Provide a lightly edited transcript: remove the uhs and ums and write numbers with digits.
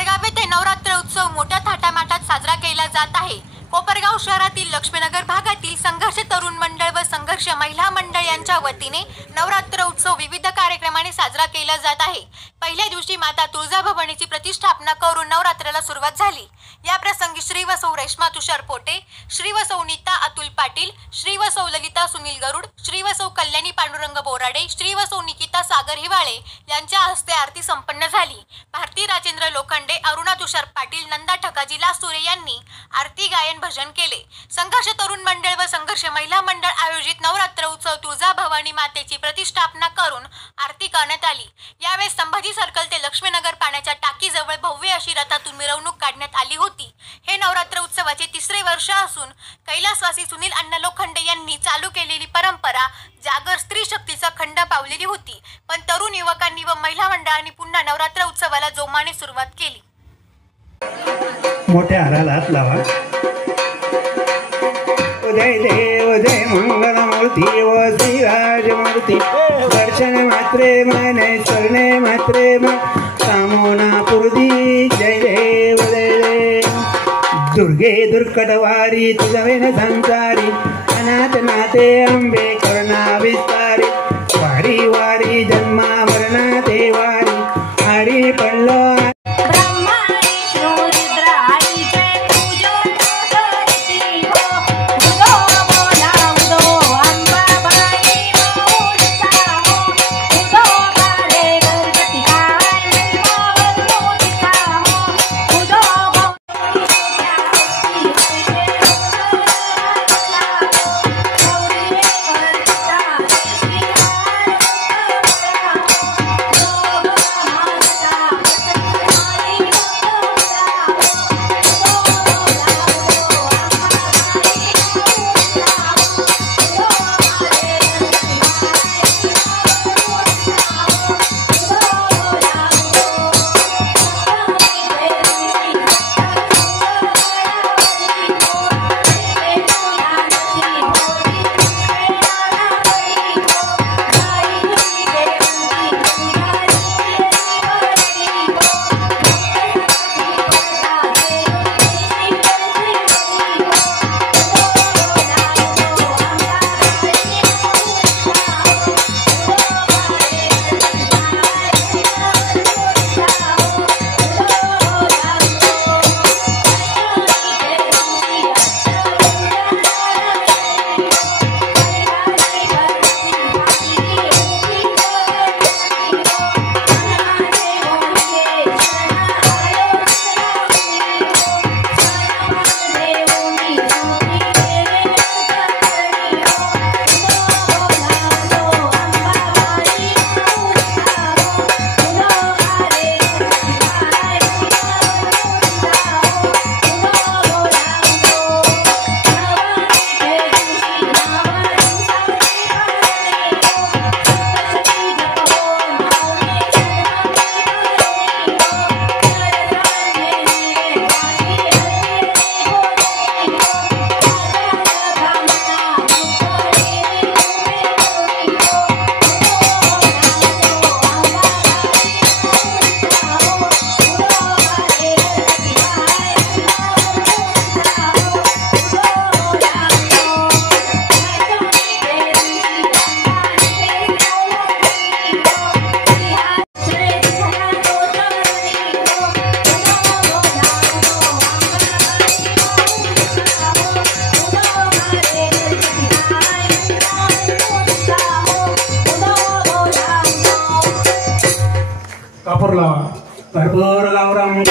कोपरगाव येथे नवरात्र उत्सव मोठ्या थाटामाटात साजरा केला जात आहे। कोपरगाव शहरातील लक्ष्मीनगर भागातील संघर्ष तरुण मंडळ व संघर्ष महिला मंडळ यांच्या वतीने नवरात्र उत्सव विविध कार्यक्रमाने साजरा केला जात आहे। पहिल्या दिवशी माता तुळजाभवानीची प्रतिष्ठापना करून नवरात्राला सुरुवात झाली। या प्रसंगी श्री व सौ रेश्मा तुषार पोटे, श्री व सौ नीता अतुल पाटील, श्री व सौ ललिता सुनील गरुड, श्री व सौ कल्याणी पांडुरंग बोराडे, श्री व सौ निकिता सागर हिवाळे यांच्या हस्ते आरती संपन्न झाली। भारती राजेंद्र लोखंडे, अरुणा तुषार पाटील, नंदा ठकाजी लासुरे यांनी आरती गायन भजन केले। संघर्ष तरुण मंडळ व संघर्ष महिला मंडळ आयोजित नवरात्र उत्सव तुळजाभवानी मातेची प्रतिष्ठापना करून आरती करण्यात आली। यावेळी संभाजी सर्कल ते लक्ष्मीनगर पाण्याच्या टाकीजवळ भव्य अशी रथातून मिरवणूक काढण्यात आली होती। हे नवरात्र उत्सवाचे तिसरे वर्ष असून कैलासवासी सुनील अण्णा लोखंडे यांनी चालू केलेली परंपरा जागर स्त्री शक्तीचा खंड पावलेली होती। पण तरुण युवकांनी व महिला मंडळांनी पुन्हा नवरात्र उत्सवाला जोमाने सुरुवात केली। मोठ्या हाराला हात लावा। जय देव जय मंगलमूर्ती व श्रीराजमूर्ती, दर्शन मात्रे मन स्वर्णे मात्रे मन कामोना पुरदी। जय देव जय देव दुर्गे दुर्कटवारी तुझवेन संसारी, अनाथ नाथे अंबे करुणा विस्तारी, वारी वारी जन्मा मरणा देवारी, हरी पडलो भरपूर गावराम